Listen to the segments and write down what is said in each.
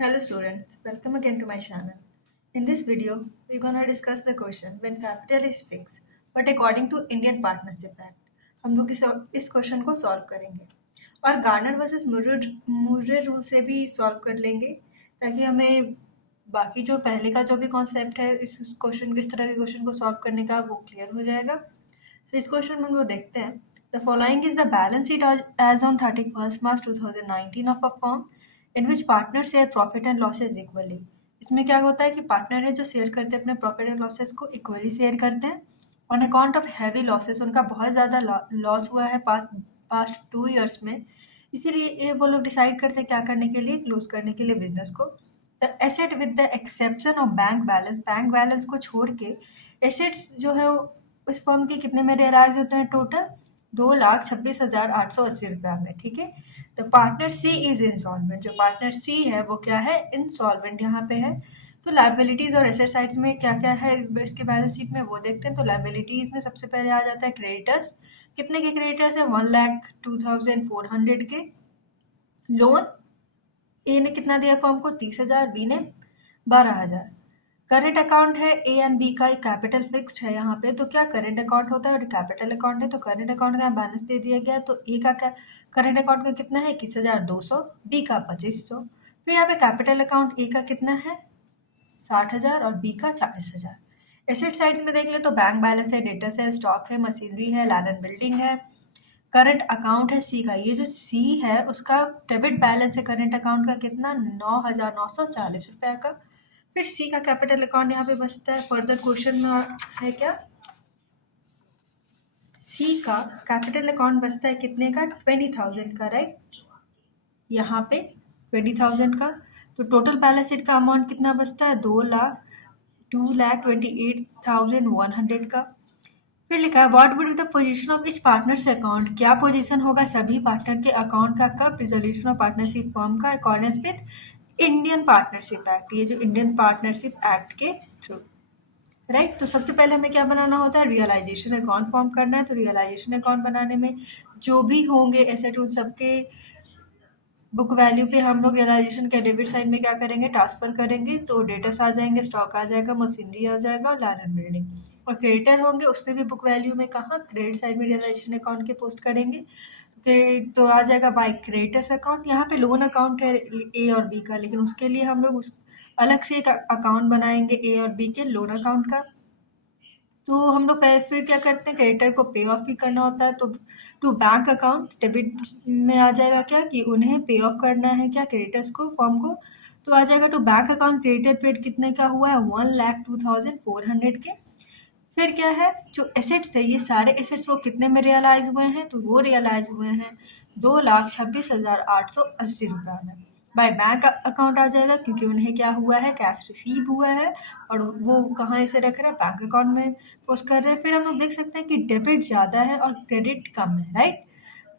Hello students, welcome again to my channel. In this video, we're gonna discuss the question when capital is fixed, but according to Indian Partnership Act. हम लोग इस question को solve करेंगे और Garner versus Murray rule से भी solve कर लेंगे ताकि हमें बाकी जो पहले का जो भी कॉन्सेप्ट है इस क्वेश्चन इस तरह के क्वेश्चन को सॉल्व करने का वो क्लियर हो जाएगा। सो इस क्वेश्चन में हम लोग देखते हैं the following is the balance sheet as on 31st March 2019 of a firm in which partner share profit and losses equally. इसमें क्या होता है कि पार्टनर है जो शेयर करते हैं अपने प्रॉफिट एंड लॉसेज को इक्वली शेयर करते हैं। On account of heavy losses उनका बहुत ज़्यादा लॉस हुआ है पास्ट 2 years में, इसीलिए ये वो लोग डिसाइड करते हैं क्या करने के लिए, क्लोज करने के लिए बिजनेस को। The asset with the exception of bank balance को छोड़ के एसेट्स जो है उस फर्म के कितने में रियलाइज होते हैं, टोटल 2,26,880 में। ठीक है, तो पार्टनर सी इज इंसॉल्वेंट। जो पार्टनर सी है वो क्या है, इंसॉल्वेंट यहाँ पे है। तो लाइबिलिटीज और एसेट साइड्स में क्या क्या है इसके बैलेंस शीट में वो देखते हैं। तो लाइबिलिटीज में सबसे पहले आ जाता है क्रेडिटर्स। कितने के क्रेडिटर्स है, 1,02,400 के। लोन ए ने कितना दिया फर्म को, 30,000, बी ने 12,000। करंट अकाउंट है ए एंड बी का, एक कैपिटल फिक्स्ड है यहाँ पे। तो क्या करंट अकाउंट होता है और कैपिटल अकाउंट है, तो करंट अकाउंट का बैलेंस दे दिया गया। तो ए का क्या करंट अकाउंट का कितना है, 21,200, बी का 2,500। फिर यहाँ पे कैपिटल अकाउंट ए का कितना है, 60,000 और बी का 40,000। एसेट साइड में देख ले तो बैंक बैलेंस है, डेटर्स है, स्टॉक है, मशीनरी है, लैंड एंड बिल्डिंग है। करंट अकाउंट है सी का, ये जो सी है उसका डेबिट बैलेंस है करंट अकाउंट का कितना, 9,940 रुपये का। फिर सी का कैपिटल अकाउंट यहाँ पे बचता है। फर्दर क्वेश्चन में है क्या, सी का कैपिटल अकाउंट बचता है कितने का, 20,000 का, राइट। यहाँ पे 20,000 का। तो टोटल बैलेंस शीट का अमाउंट कितना बचता है, 2,28,100 का। फिर लिखा है what would be the position of इस पार्टनर्स अकाउंट, क्या पोजीशन होगा सभी पार्टनर के अकाउंट का कब रिजोल्यूशन ऑफ पार्टनरशिप फॉर्म का accordance with Indian partnership act, ये जो इंडियन पार्टनरशिप एक्ट के थ्रू, राइट। तो सबसे पहले हमें क्या बनाना होता है, रियलाइजेशन अकाउंट फॉर्म करना है। तो रियलाइजेशन अकाउंट बनाने में जो भी होंगे एसेट उन सबके बुक वैल्यू पे हम लोग रियलाइजेशन के डेबिट साइड में क्या करेंगे, ट्रांसफर करेंगे। तो डेटर्स आ जाएंगे, स्टॉक आ जाएगा, मशीनरी आ जाएगा और लैंड एंड बिल्डिंग। और क्रेडिटर होंगे उससे भी बुक वैल्यू में कहाँ, क्रेडिट साइड में रियलाइजेशन अकाउंट के पोस्ट करेंगे। तो आ जाएगा बाय क्रेडिटर्स अकाउंट। यहाँ पे लोन अकाउंट है ए और बी का, लेकिन उसके लिए हम लोग उस अलग से एक अकाउंट बनाएंगे ए और बी के लोन अकाउंट का। तो हम लोग फिर क्या करते हैं, क्रेडिटर को पे ऑफ भी करना होता है। तो टू बैंक अकाउंट डेबिट में आ जाएगा क्या, कि उन्हें पे ऑफ करना है क्या, क्रेडिटर्स को, फॉर्म को। तो आ जाएगा to bank account creditor paid कितने का हुआ है, 1,02,400 के। फिर क्या है, जो एसेट्स थे ये सारे एसेट्स वो कितने में रियलाइज हुए हैं, तो वो रियलाइज हुए हैं 2,26,880 रुपये में। बाय बैंक अकाउंट आ जाएगा क्योंकि उन्हें क्या हुआ है, कैश रिसीव हुआ है और वो कहाँ इसे रख रहे हैं, बैंक अकाउंट में पोस्ट कर रहे हैं। फिर हम लोग देख सकते हैं कि डेबिट ज़्यादा है और क्रेडिट कम है, राइट।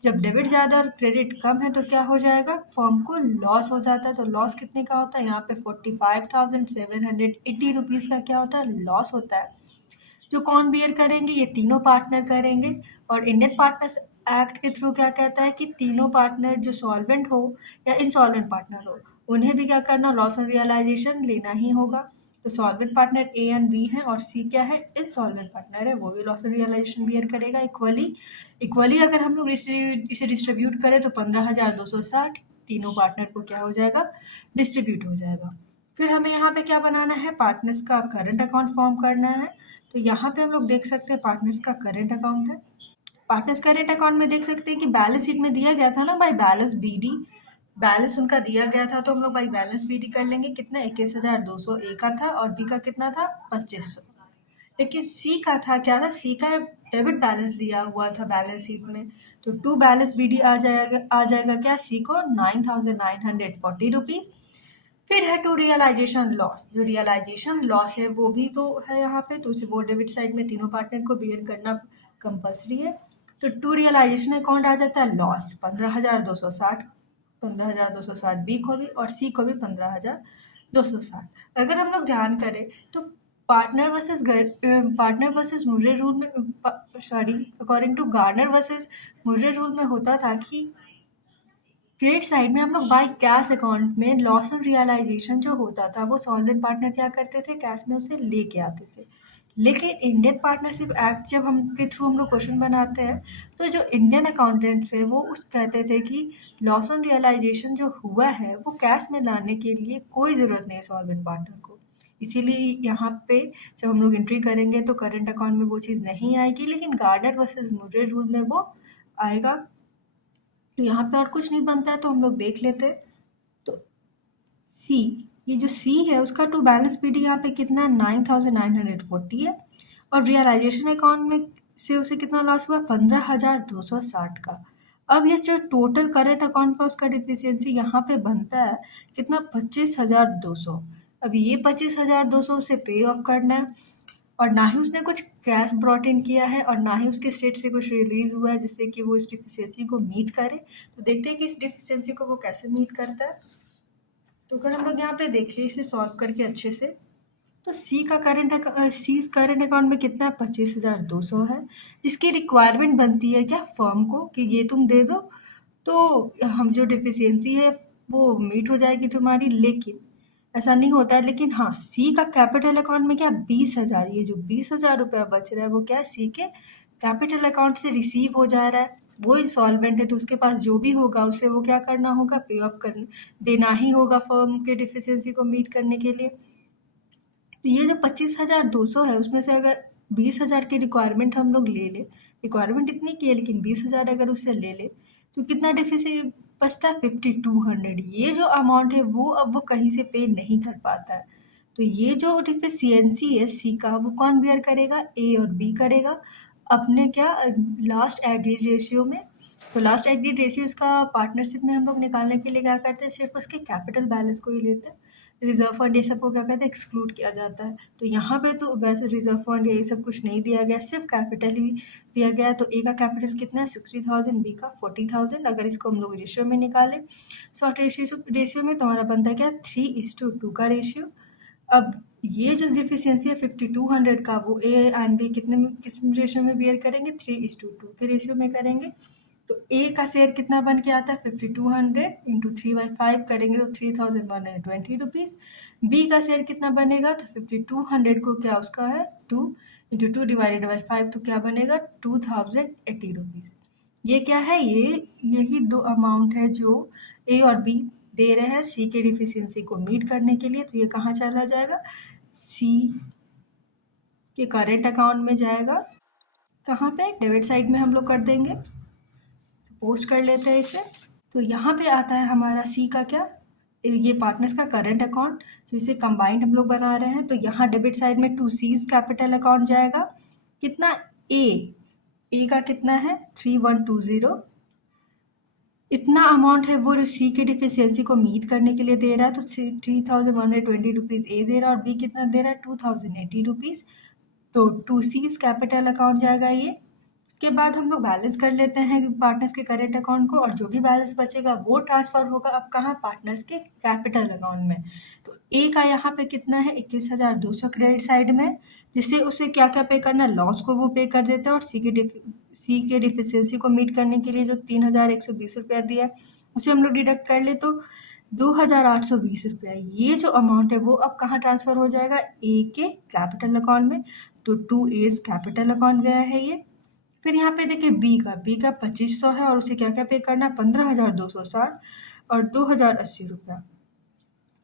जब डेबिट ज़्यादा और क्रेडिट कम है तो क्या हो जाएगा, फर्म को लॉस हो जाता है। तो लॉस कितने का होता है, यहाँ पे 45,780 रुपीज़ का क्या होता है, लॉस होता है। जो कौन बियर करेंगे, ये तीनों पार्टनर करेंगे। और इंडियन पार्टनर्स एक्ट के थ्रू क्या कहता है कि तीनों पार्टनर जो सॉल्वेंट हो या इंसॉल्वेंट पार्टनर हो उन्हें भी क्या करना, लॉस ऑन रियलाइजेशन लेना ही होगा। तो solvent partner A and B है और सी क्या है, इंसॉल्वेंट पार्टनर है, वो भी लॉस ऑन रियलाइजेशन बियर करेगा इक्वली। इक्वली अगर हम लोग इसे डिस्ट्रीब्यूट करें तो 15,260 तीनों पार्टनर को क्या हो जाएगा, डिस्ट्रीब्यूट हो जाएगा। फिर हमें यहाँ पे क्या बनाना है, पार्टनर्स का करंट अकाउंट फॉर्म करना है। तो यहाँ पे हम लोग देख सकते हैं पार्टनर्स का करंट अकाउंट है। पार्टनर्स करंट अकाउंट में देख सकते हैं कि बैलेंस शीट में दिया गया था ना बाई बैलेंस बीडी, बैलेंस उनका दिया गया था। तो हम लोग बाई बैलेंस बीडी कर लेंगे, कितना, 21,200 ए का था और बी का कितना था, 2,500। लेकिन सी का था क्या था, सी का डेबिट बैलेंस दिया हुआ था बैलेंस शीट में। तो टू बैलेंस बीडी आ जाएगा क्या, सी को 9,940 रुपीज़। फिर है टू रियलाइजेशन लॉस, जो रियलाइजेशन लॉस है वो भी तो है यहाँ पे। तो उसे वो डेबिट साइड में तीनों पार्टनर को बियर करना कंपलसरी है। तो टू रियलाइजेशन अकाउंट आ जाता है लॉस 15,260, 15,260 बी को भी और सी को भी 15,260। अगर हम लोग ध्यान करें तो पार्टनर वर्सेस मुर्रे रूल में, sorry, according to Garner versus Murray rule में होता था कि क्रेडिट साइड में हम लोग बाय कैश अकाउंट में लॉस ऑन रियलाइजेशन जो होता था वो सॉल्वेंट पार्टनर क्या करते थे, कैश में उसे लेके आते थे। लेकिन इंडियन पार्टनरशिप एक्ट जब हम के थ्रू हम लोग क्वेश्चन बनाते हैं तो जो इंडियन अकाउंटेंट्स है वो उस कहते थे कि लॉस ऑन रियलाइजेशन जो हुआ है वो कैश में लाने के लिए कोई ज़रूरत नहीं है सॉल्वेंट पार्टनर को। इसीलिए यहाँ पे जब हम लोग एंट्री करेंगे तो करंट अकाउंट में वो चीज़ नहीं आएगी, लेकिन गार्डर वर्सेस मुर्रे रूल में वो आएगा। तो यहाँ पे और कुछ नहीं बनता है तो हम लोग देख लेते हैं। तो सी, ये जो सी है उसका टू बैलेंस पीडी यहाँ पे कितना है, 9,940 है। और रियलाइजेशन अकाउंट में से उसे कितना लॉस हुआ, 15,260 का। अब ये जो टोटल करंट अकाउंट का उसका डिफिशियंसी यहाँ पे बनता है कितना, 25,200। अब ये 25,200 उसे पे ऑफ करना है, और ना ही उसने कुछ कैश ब्रॉट इन किया है और ना ही उसके स्टेट से कुछ रिलीज हुआ है जिससे कि वो इस डिफिशियंसी को मीट करे। तो देखते हैं कि इस डिफिशियंसी को वो कैसे मीट करता है। तो अगर हम लोग यहाँ पे देखें इसे सॉल्व करके अच्छे से, तो सी करंट अकाउंट में कितना है, 25,200 है, जिसकी रिक्वायरमेंट बनती है क्या, फर्म को, कि ये तुम दे दो तो हम जो डिफिशियंसी है वो मीट हो जाएगी तुम्हारी। लेकिन ऐसा नहीं होता है। लेकिन हाँ, सी का कैपिटल अकाउंट में क्या, 20,000, ये जो 20,000 रुपया बच रहा है वो क्या है, सी के कैपिटल अकाउंट से रिसीव हो जा रहा है। वो इंसॉल्वेंट है तो उसके पास जो भी होगा उसे वो क्या करना होगा, पे ऑफ कर देना ही होगा फर्म के डिफिशियंसी को मीट करने के लिए। तो ये जो 25,200 है उसमें से अगर 20,000 की रिक्वायरमेंट हम लोग ले ले, रिक्वायरमेंट इतनी की है लेकिन 20,000 अगर उससे ले ले तो कितना डिफिसिट बचता है, 5,200। ये जो अमाउंट है वो अब वो कहीं से पे नहीं कर पाता है। तो ये जो डिफिशियंसी है सी का वो कौन बियर करेगा, ए और बी करेगा अपने क्या, लास्ट एग्रीड रेशियो में। तो लास्ट एग्रीड रेशियो इसका पार्टनरशिप में हम लोग निकालने के लिए क्या करते हैं, सिर्फ उसके कैपिटल बैलेंस को ही लेते हैं। रिजर्व फंड ये सब को क्या कहते हैं, एक्सक्लूड किया जाता है। तो यहाँ पे तो वैसे रिजर्व फंड ये सब कुछ नहीं दिया गया, सिर्फ कैपिटल ही दिया गया है। तो ए का कैपिटल कितना है, 60,000, बी का 40,000। अगर इसको हम लोग रेशियो में निकालें, शॉर्ट रेशियो में तो हमारा बनता है क्या, 3:2 का रेशियो। अब ये जो डिफिशियंसी है 5,200 का, वो ए एंड बी किस रेशियो में बियर करेंगे, 3:2 के रेशियो में करेंगे। तो ए का शेयर कितना बन के आता है, 5,200 इंटू 3/5 करेंगे तो 3,120 रुपीज़। बी का शेयर कितना बनेगा, तो 5,200 को क्या उसका है 2 इंटू 2 डिवाइडेड बाई 5, तो क्या बनेगा 2,080 रुपीज़। ये क्या है, यही दो अमाउंट है जो ए और बी दे रहे हैं सी के डिफिशियंसी को मीट करने के लिए। तो ये कहाँ चला जाएगा, सी के करेंट अकाउंट में जाएगा। कहाँ पे, डेबिट साइड में हम लोग कर देंगे, पोस्ट कर लेते हैं इसे। तो यहाँ पे आता है हमारा सी का क्या, ये पार्टनर्स का करंट अकाउंट, जो इसे कंबाइंड हम लोग बना रहे हैं। तो यहाँ डेबिट साइड में 2 सीज कैपिटल अकाउंट जाएगा। कितना, ए का कितना है 3,120, इतना अमाउंट है वो सी के डिफिशियंसी को मीट करने के लिए दे रहा है। तो 3,120 रुपीज़ ए दे रहा है और बी कितना दे रहा है, 2,080 रुपीज़। तो 2 सीज कैपिटल अकाउंट जाएगा ये। उसके बाद हम लोग बैलेंस कर लेते हैं पार्टनर्स के करेंट अकाउंट को, और जो भी बैलेंस बचेगा वो ट्रांसफर होगा अब कहाँ, पार्टनर्स के कैपिटल अकाउंट में। तो ए का यहाँ पे कितना है, 21,200 क्रेडिट साइड में, जिससे उसे क्या क्या पे करना है, लॉस को वो पे कर देता है। और सी के डिफिशियंसी को मीट करने के लिए जो 3,120 रुपया दिया है उसे हम लोग डिडक्ट कर ले तो 2,820 रुपया। ये जो अमाउंट है वो अब कहाँ ट्रांसफर हो जाएगा, ए के कैपिटल अकाउंट में। तो 2 एज कैपिटल अकाउंट गया है ये। फिर यहाँ पे देखिए बी का 2,500 है और उसे क्या क्या पे करना है, 15,260 और 2,080 रुपया।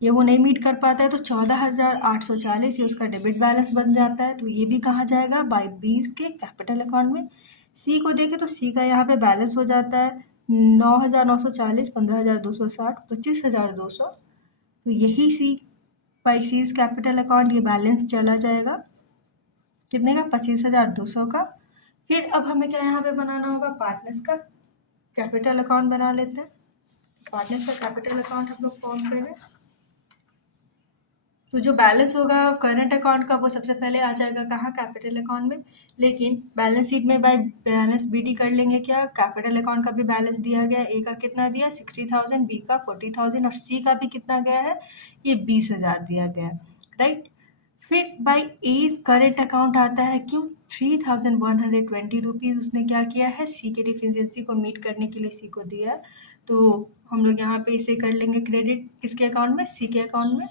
ये वो नहीं मीट कर पाता है तो 14,840 ये उसका डेबिट बैलेंस बन जाता है। तो ये भी कहाँ जाएगा, बाई बीस के कैपिटल अकाउंट में। सी को देखें तो सी का यहाँ पे बैलेंस हो जाता है 9,940, 15,260, 25,200। तो यही सी बाई सीज कैपिटल अकाउंट ये बैलेंस चला जाएगा कितने का, 25,200 का। फिर अब हमें क्या यहाँ पे बनाना होगा, पार्टनर्स का कैपिटल अकाउंट बना लेते हैं। पार्टनर्स का कैपिटल अकाउंट हम लोग फॉर्म करें तो जो बैलेंस होगा करंट अकाउंट का वो सबसे पहले आ जाएगा कहाँ, कैपिटल अकाउंट में। लेकिन बैलेंस शीट में बाय बैलेंस बीडी कर लेंगे क्या, कैपिटल अकाउंट का भी बैलेंस दिया गया, ए का कितना दिया 60,000, बी का 40,000 और सी का भी कितना गया है, ये 20,000 दिया गया है, राइट। फिर बाई ए करंट अकाउंट आता है क्यों, 3,120 रुपीज़ उसने क्या किया है, सी के डिफिशियंसी को मीट करने के लिए सी को दिया है। तो हम लोग यहाँ पे इसे कर लेंगे क्रेडिट किसके अकाउंट में, सी के अकाउंट में।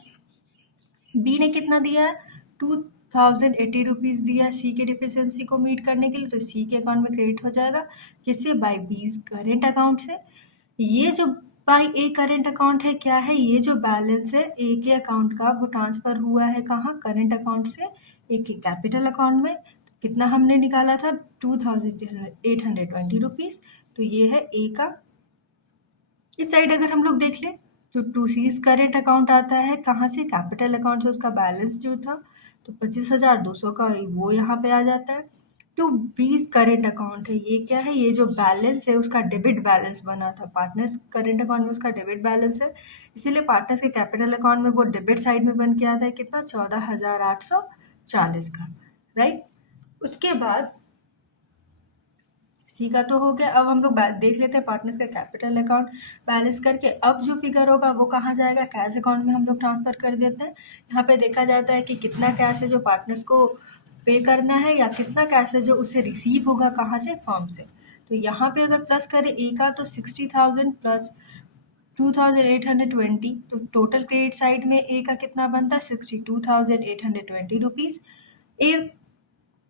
बी ने कितना दिया है, 2080 दिया है सी के डिफिशियंसी को मीट करने के लिए, तो सी के अकाउंट में क्रेडिट हो जाएगा किससे, बाय बीज करेंट अकाउंट से। ये जो बाय ए करेंट अकाउंट है क्या है, ये जो बैलेंस है ए के अकाउंट का वो ट्रांसफर हुआ है कहाँ, करेंट अकाउंट से ए के कैपिटल अकाउंट में। तो कितना हमने निकाला था, 2820 तो ये है ए का। इस साइड अगर हम लोग देख लें तो टू सीज करेंट अकाउंट आता है कहाँ से, कैपिटल अकाउंट से, उसका बैलेंस जो था तो 25,200 का वो यहाँ पे आ जाता है। टू बीज करेंट अकाउंट है, ये क्या है, ये जो बैलेंस है उसका डेबिट बैलेंस बना था, पार्टनर्स करेंट अकाउंट में उसका डेबिट बैलेंस है, इसीलिए पार्टनर्स के कैपिटल अकाउंट में वो डेबिट साइड में बन के आता है कितना, 14,840 का, राइट। उसके बाद सी का तो हो गया। अब हम लोग देख लेते हैं पार्टनर्स का कैपिटल अकाउंट बैलेंस करके, अब जो फिगर होगा वो कहाँ जाएगा, कैश अकाउंट में हम लोग ट्रांसफर कर देते हैं। यहाँ पे देखा जाता है कि कितना कैश है जो पार्टनर्स को पे करना है या कितना कैश है जो उसे रिसीव होगा कहाँ से, फर्म से। तो यहाँ पे अगर प्लस करें ए का तो 60,000 प्लस 2,820, तो टोटल क्रेडिट साइड में ए का कितना बनता है, 62,820 रुपीज़।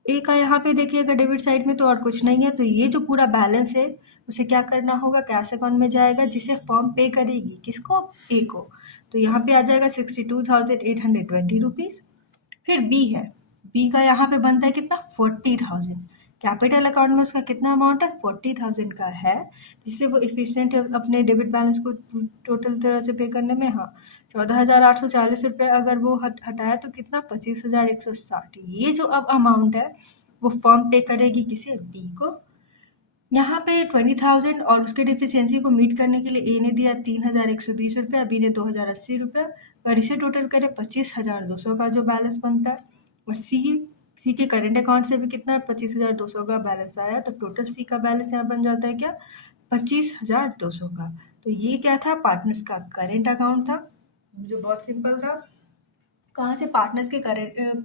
ए का यहाँ पे देखिए अगर डेबिट साइड में तो और कुछ नहीं है, तो ये जो पूरा बैलेंस है उसे क्या करना होगा, कैश अकाउंट में जाएगा जिसे फर्म पे करेगी, किसको, ए को। तो यहाँ पे आ जाएगा 62,820 रुपीज़। फिर बी है, बी का यहाँ पे बनता है कितना, 40,000। कैपिटल अकाउंट में उसका कितना अमाउंट है, 40,000 का है, जिससे वो इफिशियंट है अपने डेबिट बैलेंस को टोटल तरह से पे करने में। हाँ, 14,840 रुपये अगर वो हटाया तो कितना, 25,160। ये जो अब अमाउंट है वो फर्म पे करेगी किसे, बी को। यहाँ पे 20,000 और उसके डिफिशियंसी को मीट करने के लिए ए ने दिया 3,120 रुपये, बी ने 2,080 रुपये, अगर इसे टोटल करें 25,200 का जो बैलेंस बनता है। और सी के करेंट अकाउंट से भी कितना, 25,200 का बैलेंस आया, तो टोटल सी का बैलेंस यहाँ बन जाता है क्या, 25,200 का। तो ये क्या था, पार्टनर्स का करेंट अकाउंट था जो बहुत सिंपल था। कहाँ से, पार्टनर्स के करेंट,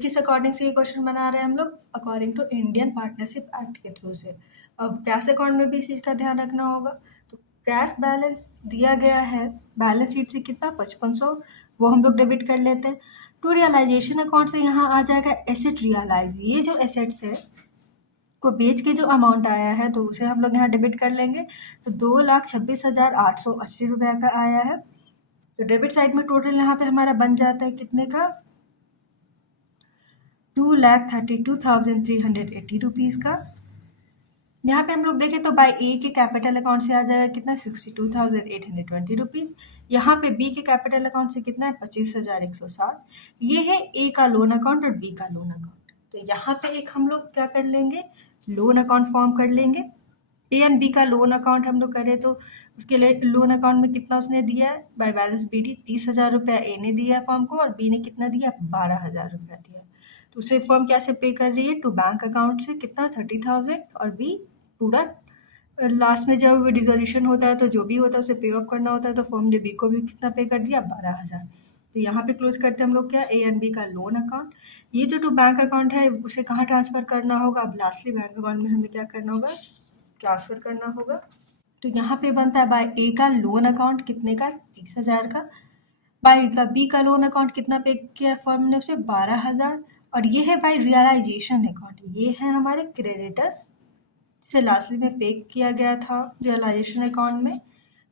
किस अकॉर्डिंग से ये क्वेश्चन बना रहे हैं हम लोग, according to Indian partnership act के थ्रू से। अब कैश अकाउंट में भी इस चीज़ का ध्यान रखना होगा। तो कैश बैलेंस दिया गया है बैलेंस शीट से कितना, 5500, वो हम लोग डेबिट कर लेते हैं। टू रियलाइजेशन अकाउंट से यहाँ आ जाएगा एसेट रियलाइज, ये जो एसेट्स है को बेच के जो अमाउंट आया है तो उसे हम लोग यहाँ डेबिट कर लेंगे। तो 2,26,880 रुपये का आया है। तो डेबिट साइड में टोटल यहाँ पे हमारा बन जाता है कितने का, 2,32,380 रुपीज़ का। यहाँ पे हम लोग देखें तो बाय ए के कैपिटल अकाउंट से आ जाएगा कितना, 62,820 रुपीज़। यहाँ पे बी के कैपिटल अकाउंट से कितना है, 25,160। ये है ए का लोन अकाउंट और बी का लोन अकाउंट। तो यहाँ पे एक हम लोग क्या कर लेंगे, लोन अकाउंट फॉर्म कर लेंगे। ए एंड बी का लोन अकाउंट हम लोग करें तो उसके लिए लोन अकाउंट में कितना उसने दिया है, बाय बैलेंस बी डी 30,000 रुपया ए ने दिया है फर्म को, और बी ने कितना दिया, 12,000 रुपया दिया। तो उसे फर्म कैसे पे कर रही है, टू बैंक अकाउंट से कितना, 30,000, और बी पूरा लास्ट में जब डिसोल्यूशन होता है तो जो भी होता है उसे पे ऑफ करना होता है, तो फर्म ने बी को भी कितना पे कर दिया, 12,000। तो यहाँ पे क्लोज करते हैं हम लोग क्या, ए एंड बी का लोन अकाउंट। ये जो टू बैंक अकाउंट है उसे कहाँ ट्रांसफ़र करना होगा, अब लास्टली बैंक अकाउंट में हमें क्या करना होगा, ट्रांसफ़र करना होगा। तो यहाँ पे बनता है बाय ए का लोन अकाउंट कितने का, 30,000 का। बाय का बी का लोन अकाउंट कितना पे किया फर्म ने उसे, 12,000। और ये है बाय रियलाइजेशन अकाउंट, ये है हमारे क्रेडिटर्स से लास्टली में पे किया गया था रियलाइजेशन अकाउंट में।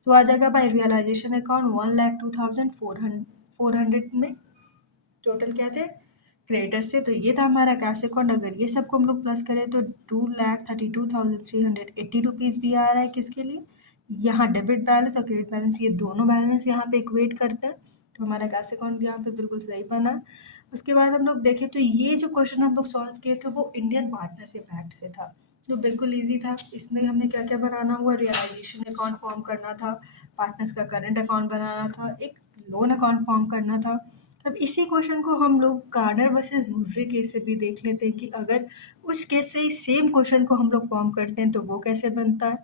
तो आ जाएगा बाय रियलाइजेशन अकाउंट 1,02,400 में टोटल क्या थे क्रेडिटर्स से। तो ये था हमारा कैश अकाउंट। अगर ये सबको हम लोग प्लस करें तो 2,32,380 रुपीज़ भी आ रहा है किसके लिए, यहाँ डेबिट बैलेंस और क्रेडिट बैलेंस, ये दोनों बैलेंस यहाँ पे इक्वेट करते हैं। तो हमारा कैश अकाउंट यहाँ पे बिल्कुल सही बना। उसके बाद हम लोग देखें तो ये जो क्वेश्चन हम लोग सॉल्व किए थे वो इंडियन पार्टनरशिप एक्ट से था, जो बिल्कुल ईजी था। इसमें हमें क्या क्या बनाना हुआ, रियलाइजेशन अकाउंट फॉर्म करना था, पार्टनर्स का करंट अकाउंट बनाना था, एक लोन अकाउंट फॉर्म करना था। अब इसी क्वेश्चन को हम लोग गार्नर वर्सेस मुर्रे केस से भी देख लेते हैं कि अगर उस केस से सेम क्वेश्चन को हम लोग फॉर्म करते हैं तो वो कैसे बनता है।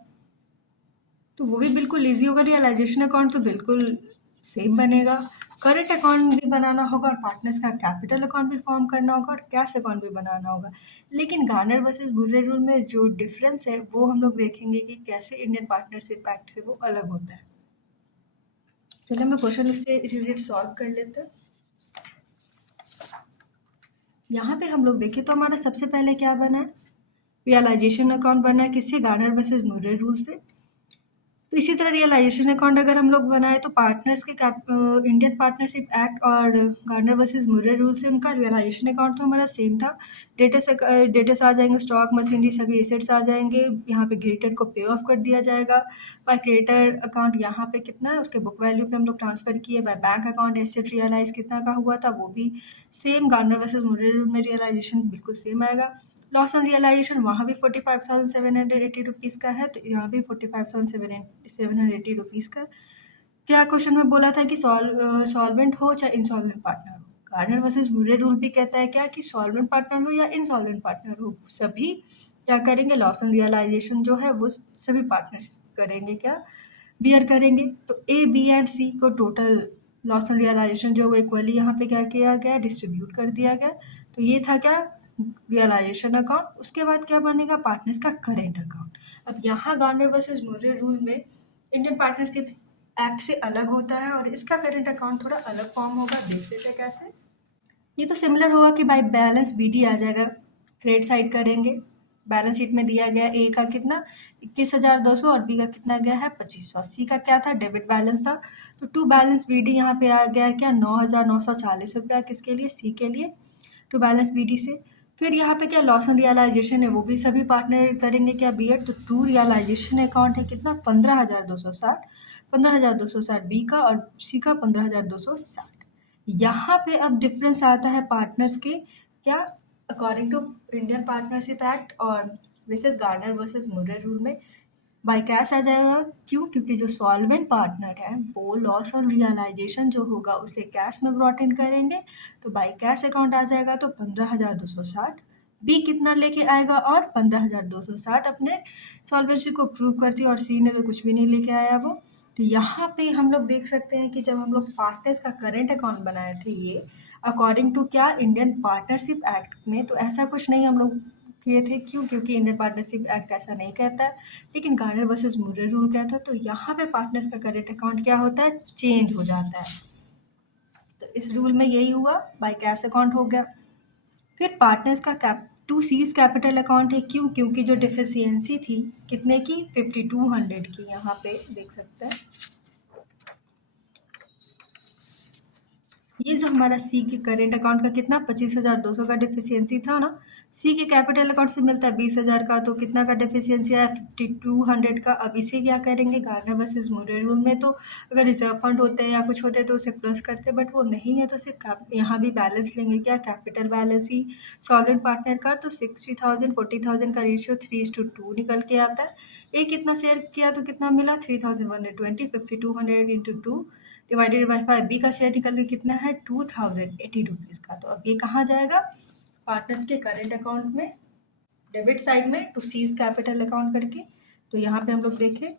तो वो भी बिल्कुल ईजी होगा, रियलाइजेशन अकाउंट तो बिल्कुल सेम बनेगा। करंट अकाउंट भी बनाना होगा और पार्टनर्स का कैपिटल अकाउंट भी फॉर्म करना होगा और कैश अकाउंट भी बनाना होगा। लेकिन गार्नर वर्सेस बुर्रे रूल में जो डिफरेंस है वो हम लोग देखेंगे कि कैसे इंडियन पार्टनरशिप एक्ट से वो अलग होता है। चलिए हम लोग क्वेश्चन इससे रिलेटेड सॉल्व कर लेते हैं। यहाँ पे हम लोग देखें तो हमारा सबसे पहले क्या बना है, रियलाइजेशन अकाउंट बना है किससे, गार्नर वर्सेस मुर्रे रूल से। तो इसी तरह रियलाइजेशन अकाउंट अगर हम लोग बनाए तो पार्टनर्स के इंडियन पार्टनरशिप एक्ट और गार्नर वर्सेस मुर्रे रूल से उनका रियलाइजेशन अकाउंट तो हमारा सेम था। डेटस आ जाएंगे, स्टॉक मशीनरी सभी एसेट्स आ जाएंगे। यहाँ पे क्रेडिटर को पे ऑफ कर दिया जाएगा बाय क्रेडिटर अकाउंट। यहाँ पे कितना है उसके बुक वैल्यू पे हम लोग ट्रांसफर किए। By bank account asset realise कितना का हुआ था वो भी same. Garner versus Murray rule में रियलाइजेशन बिल्कुल सेम आएगा। लॉस ऑन रियलाइजेशन वहाँ भी 45,780 रुपीज़ का है, तो यहाँ भी 45,780 रुपीज़ का। क्या क्वेश्चन में बोला था कि सॉल्वेंट हो चाहे इंसॉल्वेंट पार्टनर हो। गार्नर वर्सेस मुर्रे रूल भी कहता है क्या कि सॉल्वेंट पार्टनर हो या इंसॉल्वेंट पार्टनर हो, सभी क्या करेंगे, लॉस ऑन रियलाइजेशन जो है वो सभी पार्टनर्स करेंगे, क्या बियर करेंगे। तो ए बी एंड सी को टोटल लॉस ऑन रियलाइजेशन जो वो इक्वली यहाँ पे क्या किया गया, डिस्ट्रीब्यूट कर दिया गया। तो ये था क्या, रियलाइजेशन अकाउंट। उसके बाद क्या बनेगा, पार्टनर्स का करेंट अकाउंट। अब यहाँ गार्नर वर्सेस मुर्रे रूल में इंडियन पार्टनरशिप एक्ट से अलग होता है और इसका करेंट अकाउंट थोड़ा अलग फॉर्म होगा। देख लेते हैं कैसे। ये तो सिमिलर होगा कि बाय बैलेंस बीडी आ जाएगा, क्रेडिट साइड करेंगे। बैलेंस शीट में दिया गया ए का कितना 21,200 और बी का कितना गया है 2,500। सी का क्या था, डेबिट बैलेंस था, तो टू बैलेंस बीडी यहाँ पे आ गया क्या 9,940 रुपया, किसके लिए, सी के लिए, टू बैलेंस बीडी से। फिर यहाँ पे क्या लॉस ऑन रियलाइजेशन है वो भी सभी पार्टनर करेंगे क्या, बीएड। तो टू रियलाइजेशन अकाउंट है कितना 15,260, 15,260 बी का और सी का 15,260। यहाँ पे अब डिफरेंस आता है पार्टनर्स के, क्या according to Indian partnership act और Mrs Garner versus Murray rule में बाय कैश आ जाएगा। क्यों, क्योंकि जो सॉल्वेंट पार्टनर है वो लॉस ऑन रियलाइजेशन जो होगा उसे कैश में ब्रॉट इन करेंगे, तो बाय कैश अकाउंट आ जाएगा। तो 15,260 बी कितना लेके आएगा और 15,260 अपने सॉल्वेंसी को प्रूव करती है और सी ने तो कुछ भी नहीं लेके आया वो। तो यहाँ पे हम लोग देख सकते हैं कि जब हम लोग पार्टनर्स का करेंट अकाउंट बनाए थे ये अकॉर्डिंग टू क्या इंडियन पार्टनरशिप एक्ट में, तो ऐसा कुछ नहीं हम लोग किए थे। क्यों, क्योंकि इंडियन पार्टनरशिप एक्ट ऐसा नहीं कहता है, लेकिन गार्नर वर्सेस मुर्रे रूल कहता है। तो यहाँ पे पार्टनर्स का करेंट अकाउंट क्या होता है, चेंज हो जाता है। तो इस रूल में यही हुआ, बाय कैश अकाउंट हो गया। फिर पार्टनर्स का टू सीज कैपिटल अकाउंट है। क्यों, क्योंकि जो डिफिशियंसी थी कितने की 5,200 की, यहाँ पे देख सकते हैं। ये जो हमारा सी के करेंट अकाउंट का कितना 25,200 का डिफिशियंसी था ना, सी के कैपिटल अकाउंट से मिलता है 20,000 का, तो कितना का डिफिशियंसी आया 5,200 का। अब इसे क्या करेंगे, गार्नर वर्सेस मुर्रे रूल में तो अगर रिजर्व फंड होते हैं या कुछ होते तो उसे प्लस करते, बट वो नहीं है तो सिर्फ यहाँ भी बैलेंस लेंगे, क्या कैपिटल बैलेंस ही सॉल्वेंट पार्टनर का। तो 60,000 40,000 का रेशियो 3:2 निकल के आता है। ए कितना शेयर किया तो कितना मिला 3,120, 5,200 इंटू 2 डिवाइडेड बाय 5। बी का शेयर निकल के कितना है 2,080 रुपीज़ का। तो अब ये कहाँ जाएगा, पार्टनर्स के करेंट अकाउंट में, डेबिट साइड में टू सीज कैपिटल अकाउंट करके। तो यहाँ पे हम लोग देखें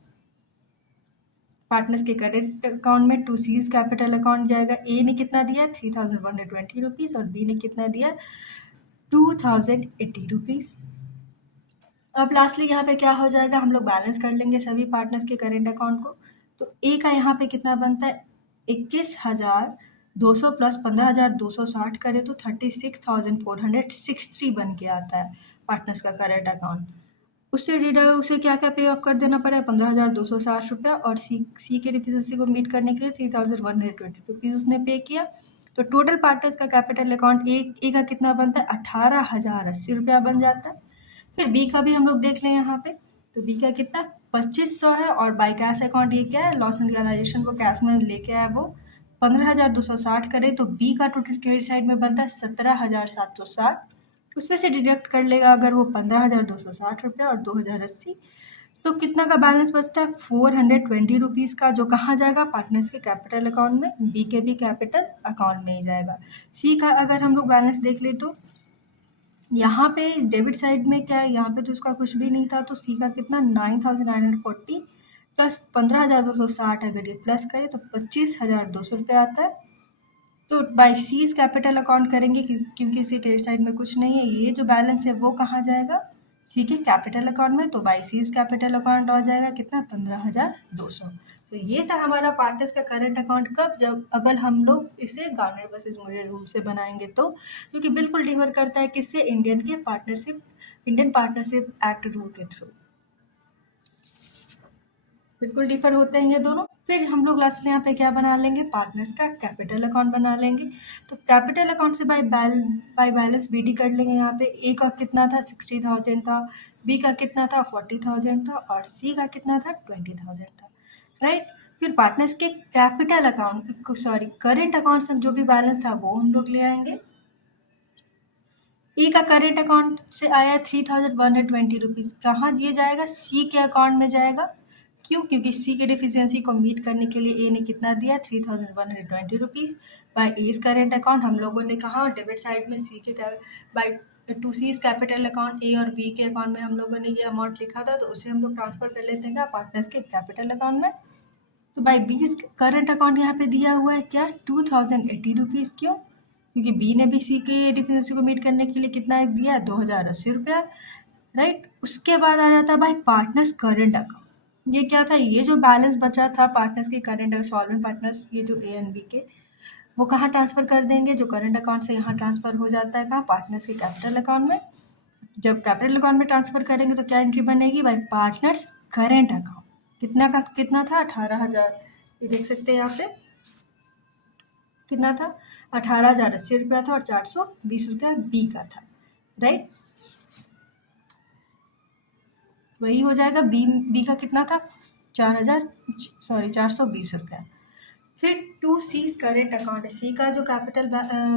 पार्टनर्स के करेंट अकाउंट में टू सीज कैपिटल अकाउंट जाएगा। ए ने कितना दिया 3,120 रुपीज़ और बी ने कितना दिया 2,080 रुपीज़। अब लास्टली यहाँ पे क्या हो जाएगा, हम लोग बैलेंस कर लेंगे सभी पार्टनर्स के करेंट अकाउंट को। तो ए का यहाँ पे कितना बनता है 21,200 प्लस 15,260 करे तो 36,463 बन के आता है पार्टनर्स का करेंट अकाउंट। उससे उसे क्या क्या पे ऑफ कर देना पड़ा है 15,260 रुपया, और सी के डिफिशियंसी को मीट करने के लिए 3,120 रुपीज़ उसने पे किया। तो टोटल पार्टनर्स का कैपिटल अकाउंट ए का कितना बनता है 18,080 रुपया बन जाता है। फिर बी का भी हम लोग देख लें यहाँ पे, तो बी का कितना 2,500 है और बाय कैश अकाउंट ये क्या है, लॉस एंड रियलाइजेशन को कैश में लेके आया वो 15,260 करे, तो बी का टोटल क्रेडिट साइड में बनता है 17,760। उसमें से डिडक्ट कर लेगा अगर वो 15,260 रुपया और 2,080, तो कितना का बैलेंस बचता है 420 रुपीज़ का, जो कहाँ जाएगा पार्टनर्स के कैपिटल अकाउंट में, बी के भी कैपिटल अकाउंट में ही जाएगा। सी का अगर हम लोग बैलेंस देख ले तो यहाँ पे डेबिट साइड में क्या है, यहाँ पे तो उसका कुछ भी नहीं था, तो सी का कितना 9,940 प्लस 15,260 अगर ये प्लस करें तो 25,200 रुपये आता है। तो बाय सीज कैपिटल अकाउंट करेंगे क्योंकि इसके क्रेडिट साइड में कुछ नहीं है, ये जो बैलेंस है वो कहाँ जाएगा, सी के कैपिटल अकाउंट में। तो बाय सीज कैपिटल अकाउंट आ जाएगा कितना, 15,200। तो ये था हमारा पार्टनर्स का करंट अकाउंट। कब, जब अगर हम लोग इसे गार्नर वर्सेस मूरे रूल से बनाएंगे तो, क्योंकि बिल्कुल डिफर करता है किससे, इंडियन पार्टनरशिप एक्ट रूल के थ्रू बिल्कुल डिफर होते हैं ये दोनों। फिर हम लोग लास्ट यहाँ पे क्या बना लेंगे, पार्टनर्स का कैपिटल अकाउंट बना लेंगे। तो कैपिटल अकाउंट से बाय बैलेंस बीडी कर लेंगे। यहाँ पे ए का कितना था, 60,000 था, बी का कितना था, 40,000 था, और सी का कितना था, 20,000 था, राइट। फिर पार्टनर्स के कैपिटल अकाउंट करेंट अकाउंट से जो भी बैलेंस था वो हम लोग ले आएंगे। ए का करेंट अकाउंट से आया 3,120 रुपीज़, कहाँ ये जाएगा, सी के अकाउंट में जाएगा। क्यों, क्योंकि सी के डिफिशियंसी को मीट करने के लिए ए ने कितना दिया, 3,120 rupees. By as current account हम लोगों ने कहा डेबिट साइड में सी के by to C's capital account, A और बी के अकाउंट में हम लोगों ने ये अमाउंट लिखा था, तो उसे हम लोग ट्रांसफर कर लेते हैं पार्टनर्स के कैपिटल अकाउंट में। तो बाय बीज करंट अकाउंट यहाँ पे दिया हुआ है क्या, 2,080 रुपीज़। क्यों, क्योंकि बी ने भी सी के डिफिशियंसी को मीट करने के लिए कितना दिया, 2,080 रुपया, राइट। उसके बाद आ जाता है भाई पार्टनर्स करंट अकाउंट। ये क्या था, ये जो बैलेंस बचा था पार्टनर्स के करंट सॉल्वेंट पार्टनर्स, ये जो ए एंड बी के, वो कहाँ ट्रांसफर कर देंगे, जो करंट अकाउंट से यहाँ ट्रांसफर हो जाता है कहाँ, पार्टनर्स के कैपिटल अकाउंट में। जब कैपिटल अकाउंट में ट्रांसफर करेंगे तो क्या एंट्री बनेगी, भाई पार्टनर्स करंट अकाउंट कितना था, 18,000। ये देख सकते हैं यहाँ पे कितना था, 18,080 रुपया था, और 420 रुपया बी का था, राइट। वही हो जाएगा, बी का कितना था, 420 रुपया। फिर टू सीज करेंट अकाउंट है, सी का जो कैपिटल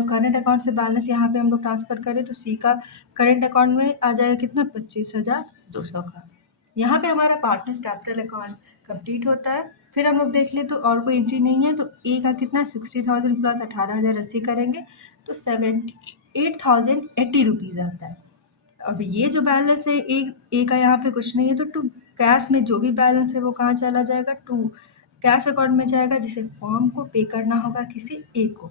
करंट अकाउंट से बैलेंस यहाँ पे हम लोग ट्रांसफर करें तो सी का करंट अकाउंट में आ जाएगा कितना, 25,200 का। यहाँ पे हमारा पार्टनर्स कैपिटल अकाउंट कंप्लीट होता है। फिर हम लोग देख ले तो और कोई एंट्री नहीं है, तो ए का कितना, 60,000 प्लस 18,080 करेंगे तो 78,080 रुपीज़ आता है। अब ये जो बैलेंस है ए का यहाँ पे कुछ नहीं है, तो टू कैश में जो भी बैलेंस है वो कहाँ चला जाएगा, टू कैश अकाउंट में जाएगा, जिसे फॉर्म को पे करना होगा किसी ए को।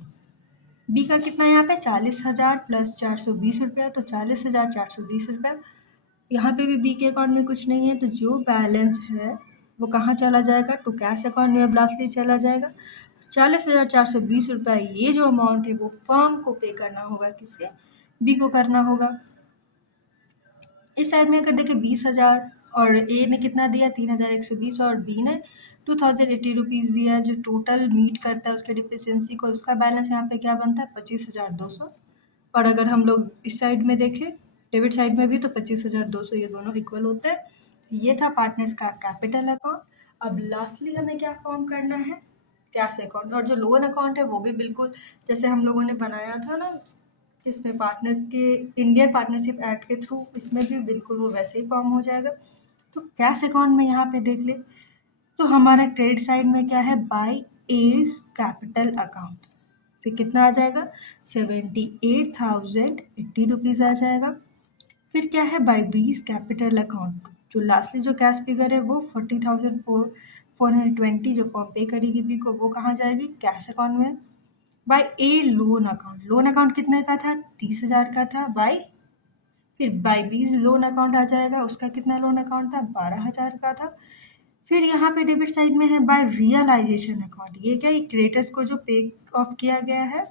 बी का कितना है यहाँ पे, 40,000 प्लस 420 रुपया, तो 40,420 रुपया। यहाँ पे भी बी के अकाउंट में कुछ नहीं है, तो जो बैलेंस है वो कहाँ चला जाएगा, टू कैश अकाउंट में अब लास्टली चला जाएगा। 40,420 रुपया ये जो अमाउंट है वो फर्म को पे करना होगा, किसे, बी को करना होगा। इस साइड में अगर देखें 20,000, और ए ने कितना दिया, 3,120, और बी ने 2,080 रुपीज़ दिया, जो टोटल मीट करता है उसके डिफिशियंसी को। उसका बैलेंस यहाँ पे क्या बनता है, 25,200। और अगर हम लोग इस साइड में देखें डेबिट साइड में भी, तो 25,200, ये दोनों इक्वल होते हैं। तो ये था पार्टनर्स का कैपिटल अकाउंट। अब लास्टली हमें क्या फॉर्म करना है, कैश अकाउंट। और जो लोन अकाउंट है वो भी बिल्कुल जैसे हम लोगों ने बनाया था ना, जिसमें पार्टनर्स के इंडियन पार्टनरशिप एक्ट के थ्रू, इसमें भी बिल्कुल वो वैसे ही फॉर्म हो जाएगा। तो कैश अकाउंट में यहाँ पे देख ले तो हमारा क्रेडिट साइड में क्या है, बाय एज कैपिटल अकाउंट से कितना आ जाएगा, 78,080 रुपीज़ आ जाएगा। फिर क्या है, बाय बीज कैपिटल अकाउंट, जो लास्टली जो कैश फिगर है वो 40,420 जो फॉर्म पे करेगी बी को, वो कहाँ जाएगी, कैश अकाउंट में। बाय ए लोन अकाउंट कितने का था, 30,000 का था। फिर बाय बीज लोन अकाउंट आ जाएगा, उसका कितना लोन अकाउंट था, 12,000 का था। फिर यहाँ पे डेबिट साइड में है बाय रियलाइजेशन अकाउंट, ये क्या, क्रेडिटर्स को जो पे ऑफ किया गया है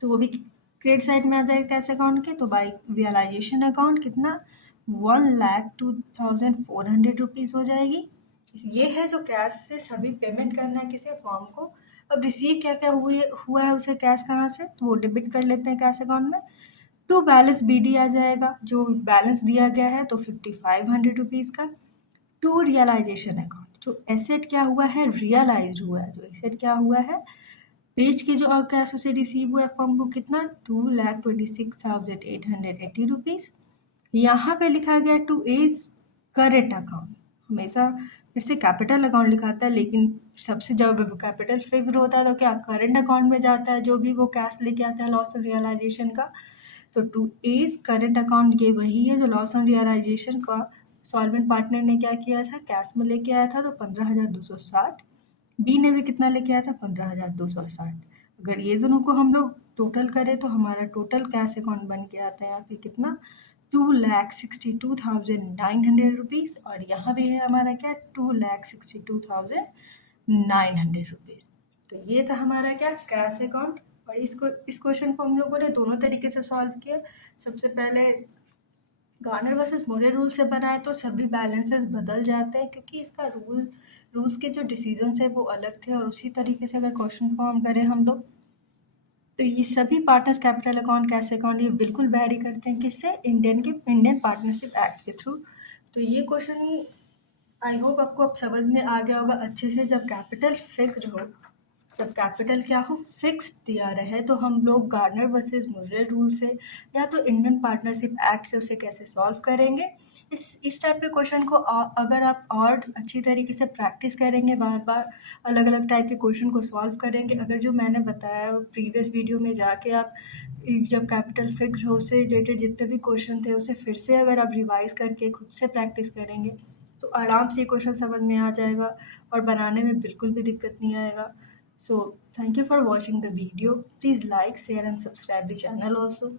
तो वो भी क्रेडिट साइड में आ जाएगा कैश अकाउंट के। तो बाय रियलाइजेशन अकाउंट कितना, 1,02,400 रुपीज़ हो जाएगी। ये है जो कैश से सभी पेमेंट करना है किसी फॉर्म को। अब रिसीव क्या क्या हुआ है उसे कैश कहाँ से, तो वो डेबिट कर लेते हैं कैश अकाउंट में। टू बैलेंस बीडी आ जाएगा, जो बैलेंस दिया गया है तो 5,500 रुपीज़ का। टू रियलाइजेशन अकाउंट, जो एसेट क्या हुआ है, रियलाइज हुआ है, जो एसेट क्या हुआ है, पेज के जो कैश उसे रिसीव हुआ है फर्म को कितना, 2,26,880 रुपीज़। यहाँ पे लिखा गया टू एज करेंट अकाउंट, हमेशा फिर से कैपिटल अकाउंट लिखाता है, लेकिन सबसे जब कैपिटल फिक्र होता है तो क्या करंट अकाउंट में जाता है, जो भी वो कैश लेके आता है लॉस ऑन रियलाइजेशन का। तो टू एज करंट अकाउंट ये वही है जो लॉस ऑन रियलाइजेशन का सॉल्वेंट पार्टनर ने क्या किया था, कैश में लेके आया था, तो 15,260। बी ने भी कितना लेके आया था 15,260। अगर ये दोनों को हम लोग टोटल करें तो हमारा टोटल कैश अकाउंट बन के आता है यहाँ पे कितना 2,62,900 रुपीज़, और यहाँ भी है हमारा क्या 2,62,900 रुपीज़। तो ये था हमारा क्या कैश अकाउंट। और इस क्वेश्चन को हम लोगों ने दोनों तरीके से सॉल्व किया। सबसे पहले गार्नर वर्सेस मोरे रूल से बनाए तो सभी बैलेंसेस बदल जाते हैं, क्योंकि इसका रूल्स के जो डिसीजंस है वो अलग थे। और उसी तरीके से अगर क्वेश्चन फॉर्म करें हम लोग तो ये सभी partners capital account cash account ये बिल्कुल वैरी करते हैं किससे, इंडियन पार्टनरशिप एक्ट के थ्रू। तो ये क्वेश्चन आई होप आपको अब समझ में आ गया होगा अच्छे से। जब कैपिटल फिक्स्ड हो, जब कैपिटल क्या हो फिक्स्ड दिया रहे, तो हम लोग गार्नर वर्सेस मुर्रे रूल से या तो इंडियन पार्टनरशिप एक्ट से उसे कैसे सॉल्व करेंगे। इस टाइप के क्वेश्चन को अगर आप और अच्छी तरीके से प्रैक्टिस करेंगे, बार बार अलग अलग टाइप के क्वेश्चन को सॉल्व करेंगे, अगर जो मैंने बताया प्रीवियस वीडियो में जाके आप जब कैपिटल फिक्स्ड हो से रिलेटेड जितने भी क्वेश्चन थे उसे फिर से अगर आप रिवाइज करके खुद से प्रैक्टिस करेंगे तो आराम से ये क्वेश्चन समझ में आ जाएगा और बनाने में बिल्कुल भी दिक्कत नहीं आएगा। So thank you for watching the video. Please like, share and subscribe the channel also.